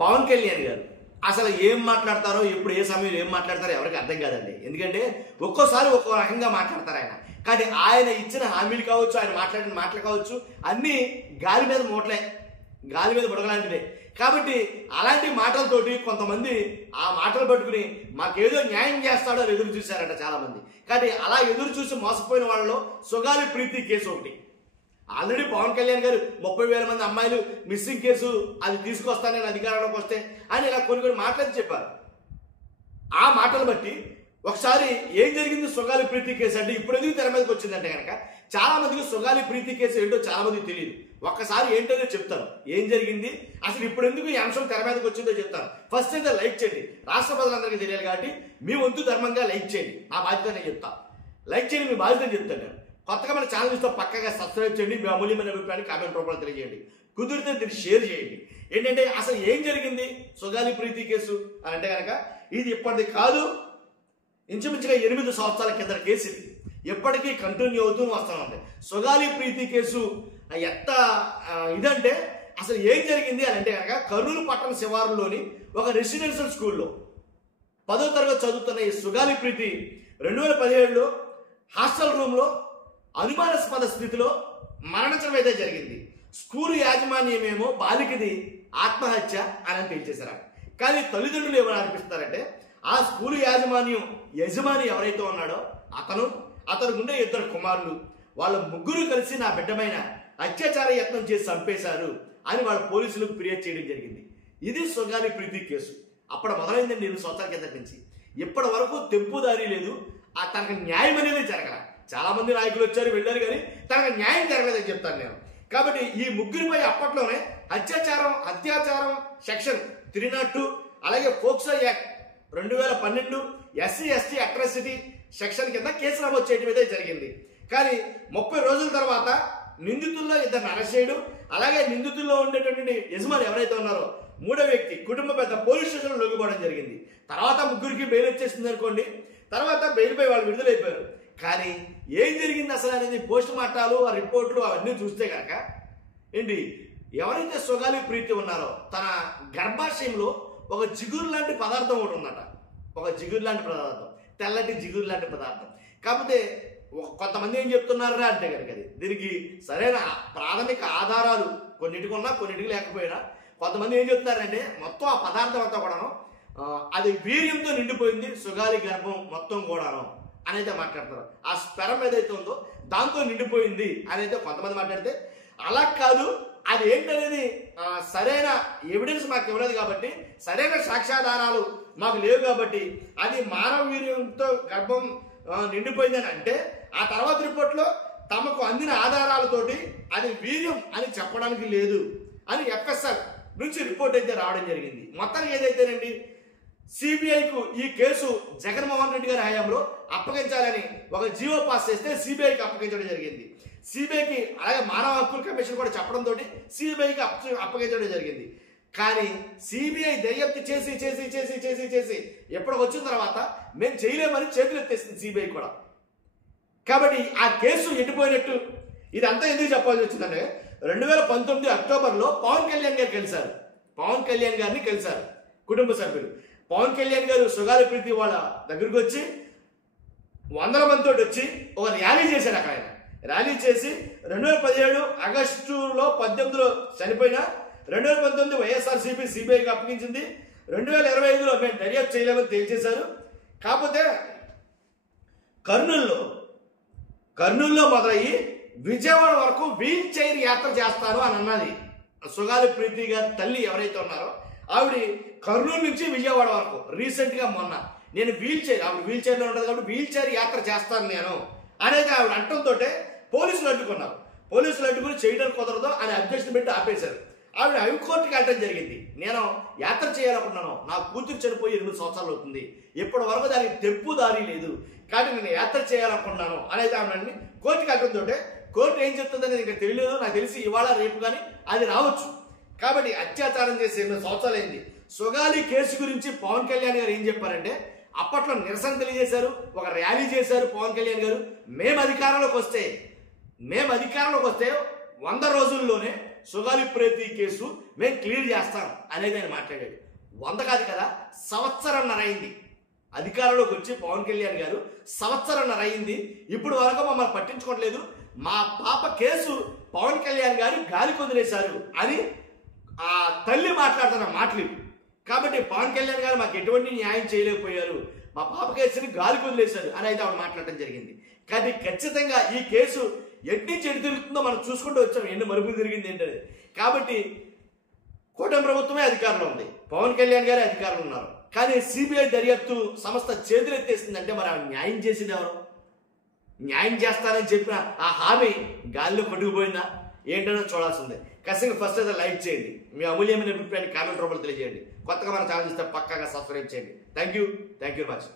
పవన్ కళ్యాణ్ గారు అసలు ఏం మాట్లాడతారో ఎప్పుడు ఏ సమయంలో ఏం మాట్లాడతారో ఎవరికి అర్థం కాదండి. ఎందుకంటే ఒక్కోసారి ఒక్కో రకంగా మాట్లాడతారు ఆయన. కానీ ఆయన ఇచ్చిన హామీలు కావచ్చు, ఆయన మాట్లాడిన మాటలు కావచ్చు, అన్నీ గాలి మీద మూటలే, గాలి మీద బుడగలాంటిదే. కాబట్టి అలాంటి మాటలతోటి కొంతమంది ఆ మాటలు పట్టుకుని మాకేదో న్యాయం చేస్తాడో అని ఎదురు చూశారంట చాలామంది. కానీ అలా ఎదురు చూసి మోసపోయిన వాళ్ళలో సుగాలి ప్రీతి కేసు ఒకటి. ఆల్రెడీ పవన్ కళ్యాణ్ గారు 30,000 మంది అమ్మాయిలు మిస్సింగ్ కేసు అది తీసుకొస్తాను నేను అధికారంలోకి వస్తే అని ఇలా కొన్ని మాటలు చెప్పారు. ఆ మాటలు బట్టి ఒకసారి ఏం జరిగింది సుగాలి ప్రీతి కేసు అంటే ఇప్పుడు ఎందుకు తెర మీదకి వచ్చిందంటే కనుక చాలా మందికి సుగాలి ప్రీతి కేసు ఏంటో చాలా మందికి తెలియదు. ఒక్కసారి ఏంటో చెప్తాను, ఏం జరిగింది అసలు ఇప్పుడు ఎందుకు ఈ అంశం తెర మీదకి వచ్చిందో చెప్తాను. ఫస్ట్ అయితే లైక్ చేయండి, రాష్ట్ర ప్రజలందరికీ తెలియాలి కాబట్టి మీ వంతు ధర్మంగా లైక్ చేయండి. నా బాధ్యత నేను చెప్తాను, లైక్ చేయండి, మీ బాధ్యత చెప్తాను. నేను కొత్తగా మన ఛానల్ చూస్తే పక్కగా సబ్స్క్రైబ్ చేయండి, మీ అమూల్యమైన అభిప్రాయాన్ని కామెంట్ రూపంలో తెలియజేయండి, కుదిరితే దీన్ని షేర్ చేయండి. ఏంటంటే అసలు ఏం జరిగింది సుగాలి ప్రీతి కేసు అని అంటే కనుక ఇది ఇప్పటిది కాదు, ఇంచుమించుగా 8 సంవత్సరాల కింద కేసు ఇది. ఎప్పటికీ కంటిన్యూ అవుతూ వస్తూ ఉంది సుగాలి ప్రీతి కేసు. ఎంత ఇదంటే అసలు ఏం జరిగింది అని అంటే కనుక కర్నూలు పట్టణ శివారులోని ఒక రెసిడెన్షియల్ స్కూల్లో 10వ తరగతి చదువుతున్న ఈ సుగాలి ప్రీతి 2017లో హాస్టల్ రూమ్లో అనుమానాస్పద స్థితిలో మరణించడం అయితే జరిగింది. స్కూలు యాజమాన్యమేమో బాలికది ఆత్మహత్య అని తేల్చేశారు. కానీ తల్లిదండ్రులు ఏమని అనిపిస్తారంటే ఆ స్కూలు యజమాని ఎవరైతే ఉన్నాడో అతను ఉండే 2 కుమారులు, వాళ్ళ ముగ్గురు కలిసి నా బిడ్డమైన అత్యాచార యత్నం చేసి చంపేశారు అని వాళ్ళ పోలీసులకు ఫిర్యాదు చేయడం జరిగింది. ఇది సుగాలి ప్రీతి కేసు. అప్పుడు మొదలైందండి 8 సంవత్సరాల కింద నుంచి. ఇప్పటి వరకు తెంపుదారి లేదు, తనకు న్యాయం అనేది జరగల. చాలా మంది నాయకులు వచ్చారు వెళ్ళారు, కానీ తనకు న్యాయం జరగలేదని చెప్తాను నేను. కాబట్టి ఈ ముగ్గురిపై అప్పట్లోనే అత్యాచారం సెక్షన్ 302 అలాగే POCSO act 2012 SC/ST atrocity section కింద కేసు నమోదు చేయడం అయితే జరిగింది. కానీ 30 రోజుల తర్వాత నిందితుల్లో 2 అరెస్ట్ చేయడం, అలాగే నిందితుల్లో ఉండేటటువంటి యజమాని ఎవరైతే ఉన్నారో 3వ వ్యక్తి కుటుంబ పెద్ద పోలీస్ స్టేషన్లో లొంగిపోవడం జరిగింది. తర్వాత ముగ్గురికి బెయిల్ వచ్చేసింది అనుకోండి, తర్వాత బెయిల్పై వాళ్ళు విడుదలైపోయారు. కానీ ఏం జరిగింది అసలు అనేది పోస్ట్ మార్టాలు, ఆ రిపోర్ట్లు అవన్నీ చూస్తే కనుక ఏంటి ఎవరైతే సుగాలి ప్రీతి ఉన్నారో తన గర్భాశయంలో ఒక జిగురు లాంటి పదార్థం ఒకటి ఉందట. ఒక జిగురు లాంటి పదార్థం, తెల్లటి జిగురు లాంటి పదార్థం. కాకపోతే కొంతమంది ఏం చెప్తున్నారా అంటే కనుక దీనికి సరైన ప్రాథమిక ఆధారాలు కొన్నిటికి ఉన్నా కొన్నిటికి లేకపోయినా కొంతమంది ఏం చెప్తున్నారంటే మొత్తం ఆ పదార్థం అంతా కూడాను అది వీర్యంతో నిండిపోయింది సుగాలి గర్భం మొత్తం కూడాను అనేది మాట్లాడతారు. ఆ స్పెరం ఏదైతే ఉందో దాంతో నిండిపోయింది అనేది కొంతమంది మాట్లాడితే, అలా కాదు అది ఏంటనేది సరైన ఎవిడెన్స్ మాకు ఇవ్వలేదు కాబట్టి, సరైన సాక్ష్యాధారాలు మాకు లేవు కాబట్టి అది మానవ వీర్యంతో గర్భం నిండిపోయిందని అంటే ఆ తర్వాత రిపోర్ట్లో తమకు అందిన ఆధారాలతోటి అది వీర్యం అని చెప్పడానికి లేదు అని FSR నుంచి రిపోర్ట్ అయితే రావడం జరిగింది. మొత్తానికి ఏదైతేనండి సిబిఐకు ఈ కేసు జగన్మోహన్ రెడ్డి గారి హయాంలో అప్పగించాలని ఒక జీవో పాస్ చేస్తే సిబిఐకి అప్పగించడం జరిగింది. సిబిఐకి అలాగే మానవ హక్కుల కమిషన్ కూడా చెప్పడంతో సిబిఐకి అప్పగించడం జరిగింది. కానీ సిబిఐ దర్యాప్తు చేసి చేసి చేసి చేసి చేసి ఎప్పటికి వచ్చిన తర్వాత మేము చేయలేమని చేతులు ఎత్తేసింది సిబిఐ కూడా. కాబట్టి ఆ కేసు ఎట్టిపోయినట్టు ఇదంతా ఎందుకు చెప్పాల్సి వచ్చిందంటే 2019 అక్టోబర్లో పవన్ కళ్యాణ్ గారు కలిశారు. పవన్ కళ్యాణ్ గారిని కలిశారు కుటుంబ సభ్యులు. పవన్ కళ్యాణ్ గారు సుగాలి ప్రీతి వాళ్ళ దగ్గరకు వచ్చి 100 మందితో వచ్చి ఒక ర్యాలీ చేశారు. అక్కడ ఆయన ర్యాలీ చేసి 2017 ఆగస్టులో 18లో చనిపోయిన 2019 వైఎస్ఆర్సీపీ సిబిఐకి అప్పగించింది. 2025లో మేము దర్యాప్తు చేయలేమని తేల్చేశారు. కాకపోతే కర్నూలులో మొదలయ్యి విజయవాడ వరకు వీల్ చైర్ యాత్ర చేస్తాను అని అన్నది సుగాలి ప్రీతి గారి తల్లి ఎవరైతే ఉన్నారో ఆవిడ. కర్నూలు నుంచి విజయవాడ వరకు రీసెంట్గా మొన్న నేను ఆవిడ వీల్ చైర్లో ఉంటుంది కాబట్టి వీల్ చైర్ యాత్ర చేస్తాను నేను అనేది ఆవిడ అంటంతో పోలీసులు అడ్డుకున్నారు. పోలీసులు అడ్డుకుని చేయడం కుదరదు అని అబ్జెక్షన్ పెట్టి ఆపేశారు. ఆవిడ హైకోర్టుకి వెళ్ళడం జరిగింది. నేను యాత్ర చేయాలనుకున్నాను, నా కూతురు చనిపోయి 8 సంవత్సరాలు అవుతుంది, ఇప్పటి వరకు దానికి తెంపుదారి లేదు, కాబట్టి నేను యాత్ర చేయాలనుకున్నాను అనేది ఆవిడని కోర్టుకి వెళ్ళడంతో కోర్టు ఏం చెప్తుందని ఇంకా తెలియదు. నాకు తెలిసి ఇవాళ రేపు కానీ అది రావచ్చు. కాబట్టి అత్యాచారం చేసి 8 సంవత్సరాలు అయింది. సుగాలి కేసు గురించి పవన్ కళ్యాణ్ గారు ఏం చెప్పారంటే అప్పట్లో నిరసన తెలియజేశారు, ఒక ర్యాలీ చేశారు పవన్ కళ్యాణ్ గారు. మేము అధికారంలోకి వస్తే 100 రోజుల్లోనే సుగాలి ప్రీతి కేసు మేము క్లియర్ చేస్తాం అనేది ఆయన మాట్లాడాడు. 100 కాదు కదా, సంవత్సరంన్నర అయింది అధికారంలోకి వచ్చి పవన్ కళ్యాణ్ గారు. సంవత్సరంన్నర అయింది, ఇప్పుడు వరకు మమ్మల్ని పట్టించుకోవట్లేదు, మా పాప కేసు పవన్ కళ్యాణ్ గారు గాలి వదిలేశారు అని ఆ తల్లి మాట్లాడుతున్న మాటలు. కాబట్టి పవన్ కళ్యాణ్ గారు మాకు ఎటువంటి న్యాయం చేయలేకపోయారు, మా పాప కేసుని గాలికి వదిలేశారు అని అయితే ఆవిడ మాట్లాడటం జరిగింది. కానీ ఖచ్చితంగా ఈ కేసు ఎట్టి చెడు తిరుగుతుందో మనం చూసుకుంటూ వచ్చాం, ఎన్ని మరుపులు తిరిగింది ఏంటది. కాబట్టి కూటమి ప్రభుత్వమే అధికారంలో ఉంది, పవన్ కళ్యాణ్ గారే అధికారంలో ఉన్నారు. కానీ సిబిఐ దర్యాప్తు సంస్థ చేతులు ఎత్తేసిందంటే మరి ఆవిడ న్యాయం చేసింది ఎవరు? న్యాయం చేస్తారని చెప్పిన ఆ హామీ గాలిలో కొట్టుకుపోయిందా ఏంటో చూడాల్సిందే. ఖచ్చితంగా ఫస్ట్ అయితే లైక్ చేయండి, మీ అమూల్యమైన అభిప్రాయాన్ని కామెంట్ రూపంలో తెలియజేయండి. కొత్తగా మన ఛానల్ చూస్తే పక్కాగా సబ్స్క్రైబ్ చేయండి. Thank you very much.